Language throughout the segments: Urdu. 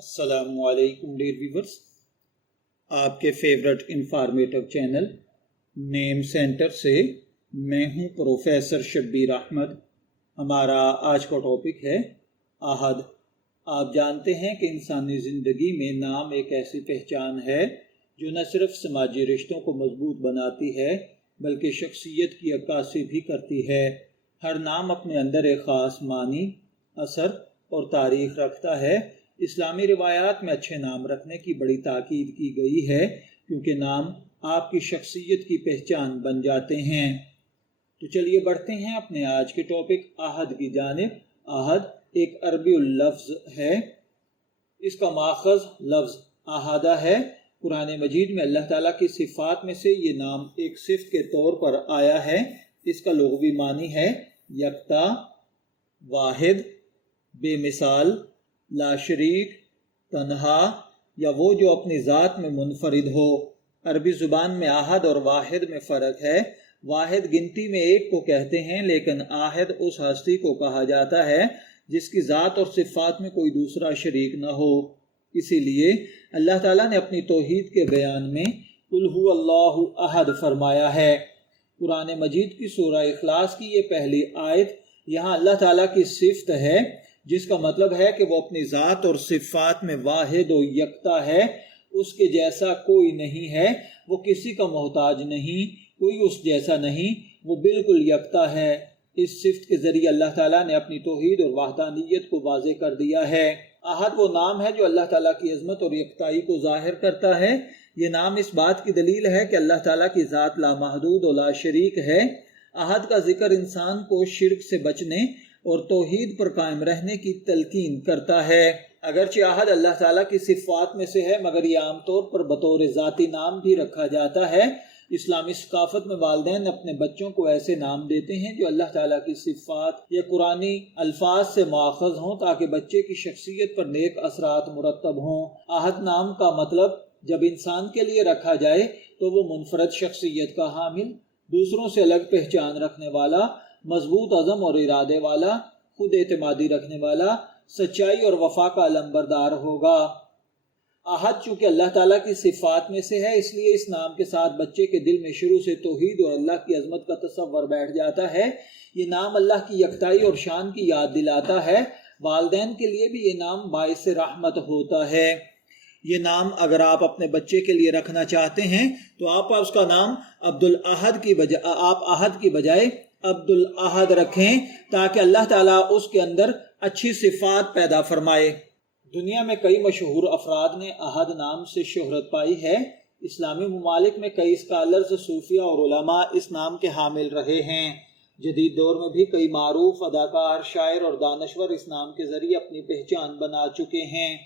السلام علیکم ڈیئر ویورز، آپ کے فیورٹ انفارمیٹو چینل نیم سینٹر سے میں ہوں پروفیسر شبیر احمد۔ ہمارا آج کا ٹاپک ہے عہد۔ آپ جانتے ہیں کہ انسانی زندگی میں نام ایک ایسی پہچان ہے جو نہ صرف سماجی رشتوں کو مضبوط بناتی ہے بلکہ شخصیت کی عکاسی بھی کرتی ہے۔ ہر نام اپنے اندر ایک خاص معنی، اثر اور تاریخ رکھتا ہے۔ اسلامی روایات میں اچھے نام رکھنے کی بڑی تاکید کی گئی ہے کیونکہ نام آپ کی شخصیت کی پہچان بن جاتے ہیں۔ تو چلیے بڑھتے ہیں اپنے آج کے ٹاپک عہد کی جانب۔ عہد ایک عربی لفظ ہے، اس کا ماخذ لفظ عہدہ ہے۔ قرآن مجید میں اللہ تعالیٰ کی صفات میں سے یہ نام ایک صفت کے طور پر آیا ہے۔ اس کا لغوی معنی ہے یکتا، واحد، بے مثال، لا شریک، تنہا یا وہ جو اپنی ذات میں منفرد ہو۔ عربی زبان میں عہد اور واحد میں فرق ہے۔ واحد گنتی میں ایک کو کہتے ہیں لیکن عہد اس ہستی کو کہا جاتا ہے جس کی ذات اور صفات میں کوئی دوسرا شریک نہ ہو۔ اسی لیے اللہ تعالیٰ نے اپنی توحید کے بیان میں قل هو اللہ احد فرمایا ہے۔ قرآن مجید کی سورہ اخلاص کی یہ پہلی آیت یہاں اللہ تعالیٰ کی صفت ہے جس کا مطلب ہے کہ وہ اپنی ذات اور صفات میں واحد و یکتا ہے۔ اس کے جیسا کوئی نہیں ہے، وہ کسی کا محتاج نہیں، کوئی اس جیسا نہیں، وہ بالکل یکتا ہے۔ اس صفت کے ذریعے اللہ تعالیٰ نے اپنی توحید اور وحدانیت کو واضح کر دیا ہے۔ احد وہ نام ہے جو اللہ تعالیٰ کی عظمت اور یکتائی کو ظاہر کرتا ہے۔ یہ نام اس بات کی دلیل ہے کہ اللہ تعالیٰ کی ذات لامحدود و لا شریک ہے۔ احد کا ذکر انسان کو شرک سے بچنے اور توحید پر قائم رہنے کی تلقین کرتا ہے۔ اگرچہ عہد اللہ تعالیٰ کی صفات میں سے ہے مگر یہ عام طور پر بطور ذاتی نام بھی رکھا جاتا ہے۔ اسلامی ثقافت میں والدین اپنے بچوں کو ایسے نام دیتے ہیں جو اللہ تعالیٰ کی صفات یا قرآنی الفاظ سے ماخذ ہوں تاکہ بچے کی شخصیت پر نیک اثرات مرتب ہوں۔ عہد نام کا مطلب جب انسان کے لیے رکھا جائے تو وہ منفرد شخصیت کا حامل، دوسروں سے الگ پہچان رکھنے والا، مضبوط عزم اور ارادے والا، خود اعتمادی رکھنے والا، سچائی اور وفا کا علمبردار ہوگا۔ عہد چونکہ اللہ تعالیٰ کی صفات میں سے ہے اس لیے اس نام کے ساتھ بچے کے دل میں شروع سے توحید اور اللہ کی عظمت کا تصور بیٹھ جاتا ہے۔ یہ نام اللہ کی یکتائی اور شان کی یاد دلاتا ہے۔ والدین کے لیے بھی یہ نام باعث رحمت ہوتا ہے۔ یہ نام اگر آپ اپنے بچے کے لیے رکھنا چاہتے ہیں تو آپ اس کا نام عہد کی بجائے عبد الاحد رکھیں تاکہ اللہ تعالیٰ اس کے اندر اچھی صفات پیدا فرمائے۔ دنیا میں کئی مشہور افراد نے عہد نام سے شہرت پائی ہے۔ اسلامی ممالک میں کئی اسکالرز، صوفیہ اور علماء اس نام کے حامل رہے ہیں۔ جدید دور میں بھی کئی معروف اداکار، شاعر اور دانشور اس نام کے ذریعے اپنی پہچان بنا چکے ہیں۔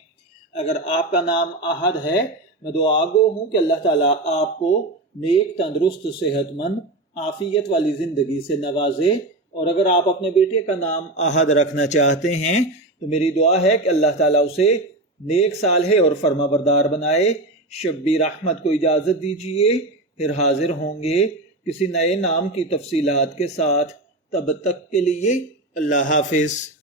اگر آپ کا نام عہد ہے، میں دعا گو ہوں کہ اللہ تعالیٰ آپ کو نیک، تندرست، صحت مند، عافیت والی زندگی سے نوازے۔ اور اگر آپ اپنے بیٹے کا نام عہد رکھنا چاہتے ہیں تو میری دعا ہے کہ اللہ تعالیٰ اسے نیک، صالح اور فرما بردار بنائے۔ شبیر احمد کو اجازت دیجیے، پھر حاضر ہوں گے کسی نئے نام کی تفصیلات کے ساتھ۔ تب تک کے لیے اللہ حافظ۔